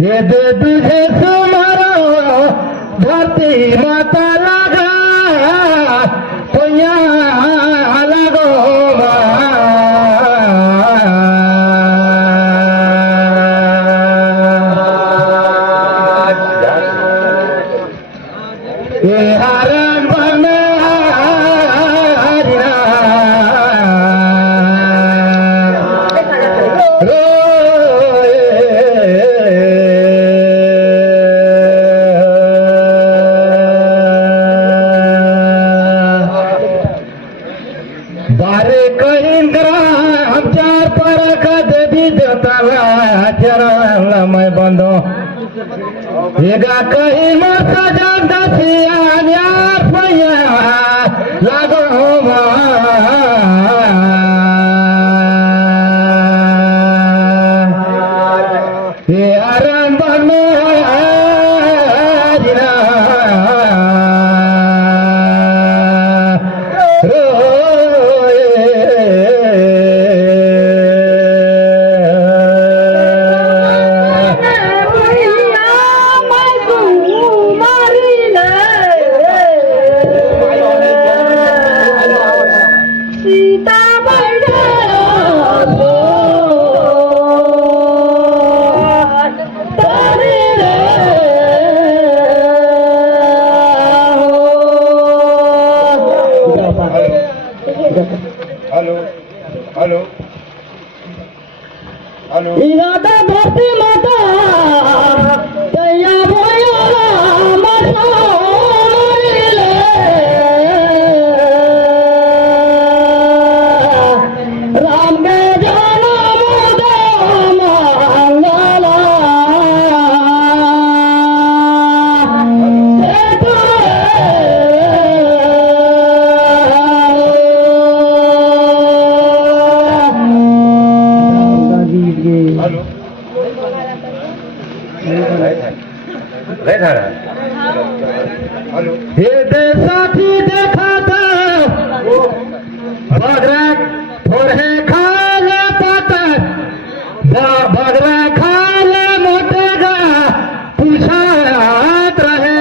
ये दे तुझे सुमारो धरती माता लगा तो यहाँ लगो ये हरण बने बारे कहीं ग्राम चार पर कद भी जोतला चरण मैं बंदो येगा कहीं मत जान दसिया यार भैया लागो ये आराम बनो हेलो हेलो हेलो इरादा धरती माता तैया भोला माता मरिले राम के जन्म दे मंगला हेलो हेलो ये साथी देखा था बगरा थोड़े खाले पतर बगरा खाले मोटेगा पूछात रहे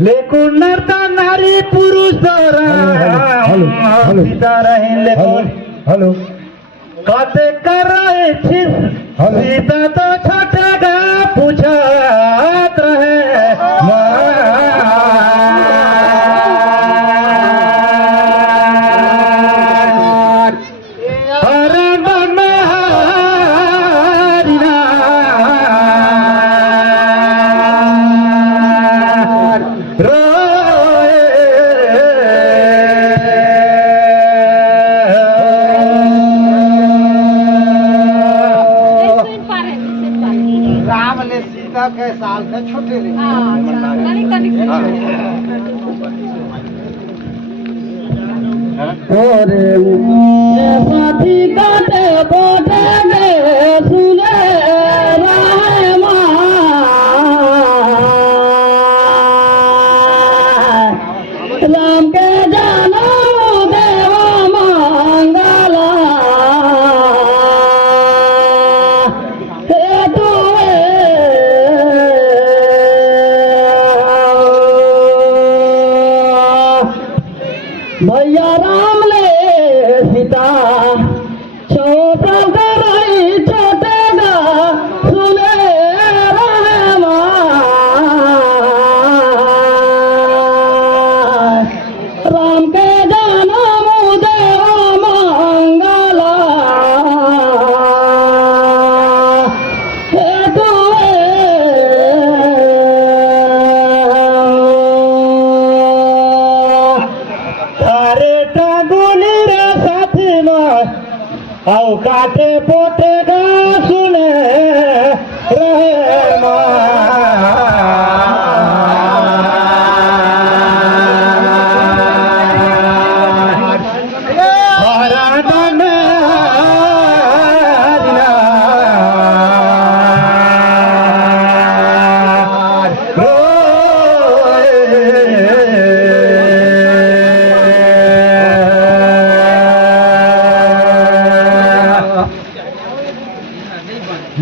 लेकिन नरता नारी पुरुष सीता रहे लेकिन हेलो काते कर रहे थी सीता तो छठेगा पूछात रहे सीता के साल के छोटे साथी काटे बोटे सुने राम के जानो देवा मंगला भैया राम ले सीता छोटा कराई छोटेगा सुने राम के जाना देवा मंगला आओ काटे पोटे का सुने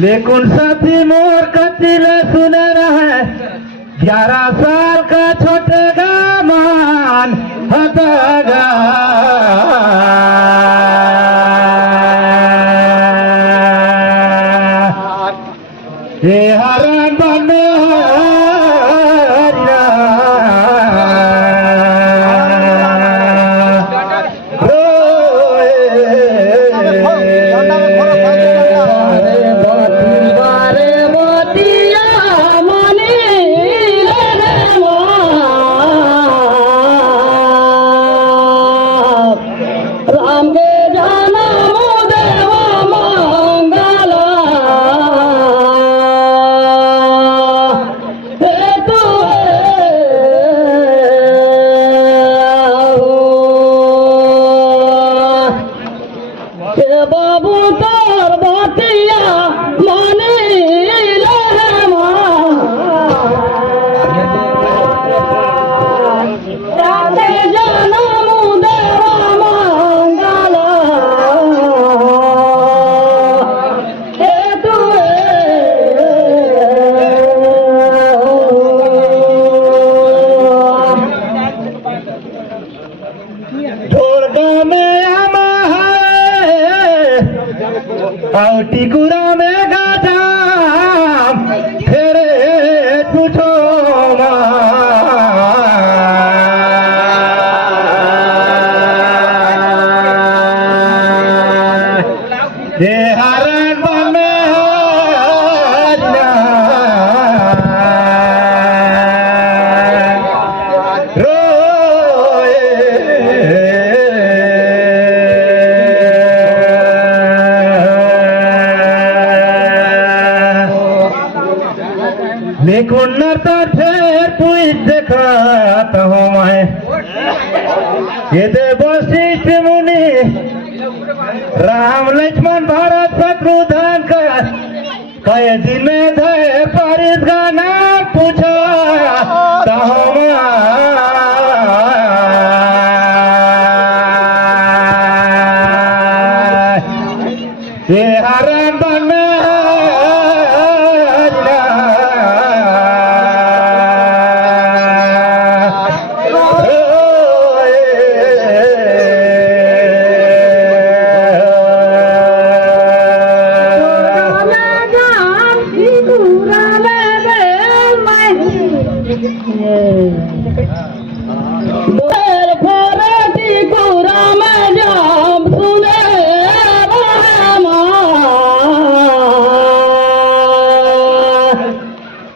लेकिन साथी मोर कतिले सुने रहे 11 साल का छोटे मान हतगा ये हरण बने बाबू तोर बातिया मानी राधे जनम देवा मंगला हे ढोलका में आमा टिकुरा में गाजा फेरे तुझो ये हरण बने लेकिन नरता फेर पुई देखता हूँ मैं ये दे वशिष्ठ मुनि राम लक्ष्मण भरत शत्रुघ्न का कई दिन में धे परिस का नाम पूछा ये हरण बने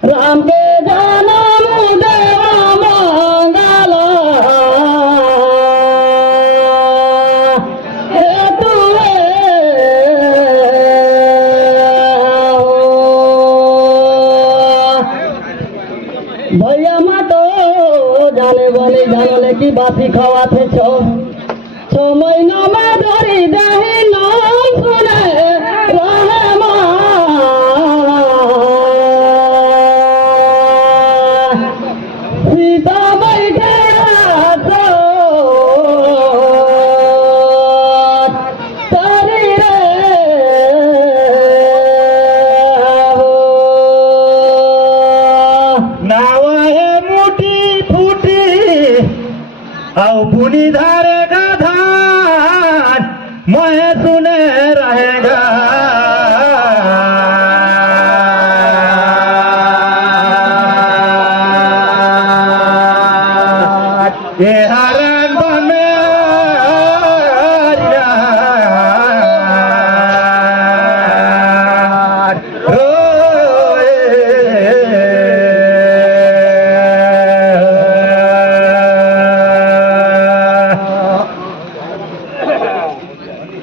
राम के जनम देवा मंगला हे तुए भैया मा तो जाने बोली जानले की बासी खावा थे छो महीना में धरी दही नाम सुने रहे सीता बैठे तारी रे नाव है मुठी फूटी और बुनी धारेगा धान मैं सुने रहेगा ये हरण बने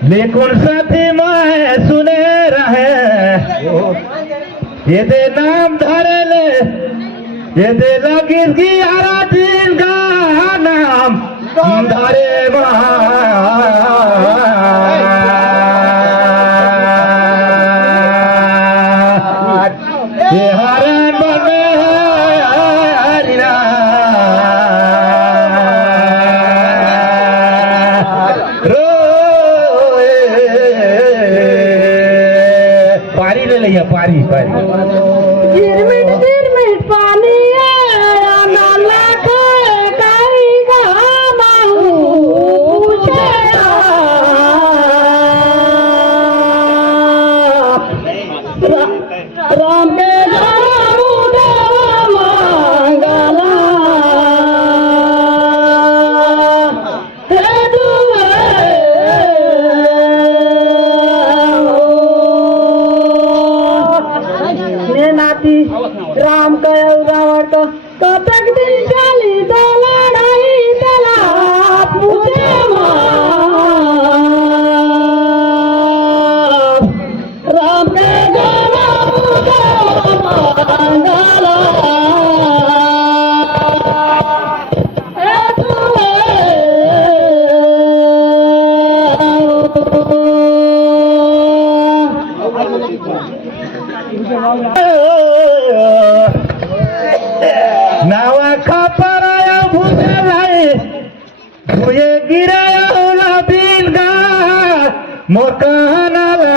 लेकिन साथी मैं सुने रहे ये दे नाम धरे ले ये दे लगी ग्यारह दिन का नाम धरे ये हरण बने पारी ले लिया कतक दिन चली तो लड़ाई तला पूछे राम के गाना पूछे मंगला नावा खापराया भुजलाई भुजे गिराया बिन गा मोर कहनाला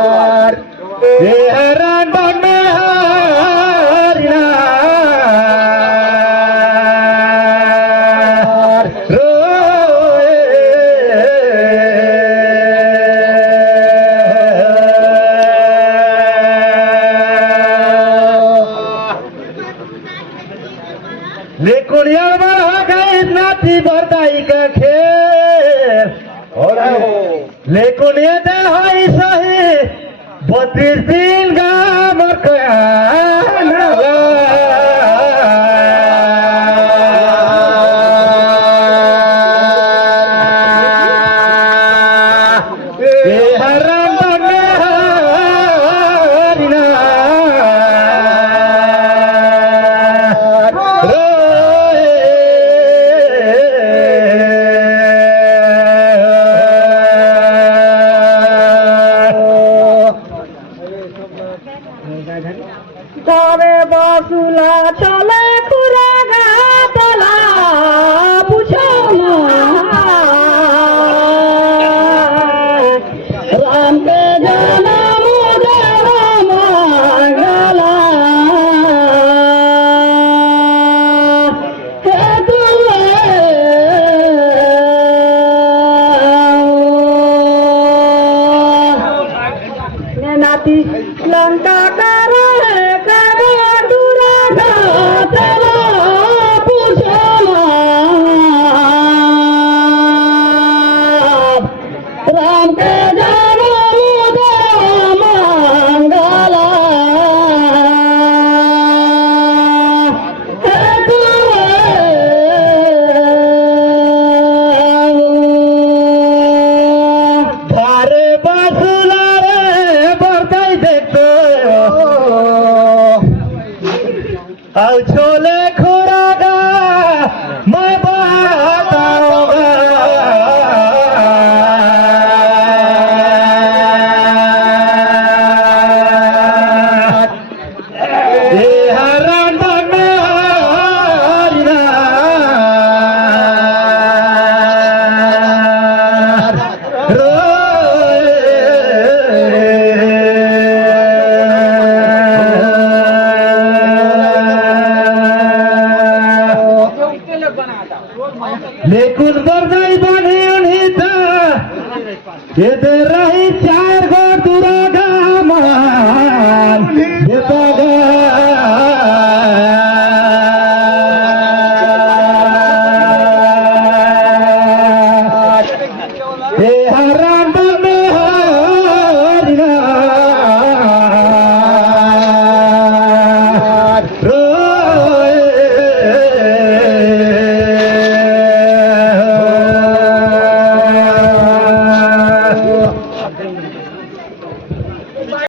ए हरान बने हरिना लेकिन यार बड़ा गए नाती बरदाई का खेल लेकिन ये दे हाई सही 32 दिन का तबे बसुला चले खुरागा तला पूछो राम के जाना मुझे मंगला हे तुए नाती लंका कर राम के जानो मंगला धारे बसुला रे बरदाई देखो और छोले खुरागा मैं बताऊंगा ये हरान बने हरिना लेकिन बरदाई बनी उन्हीं था ये दे रही 4 गो दुरागा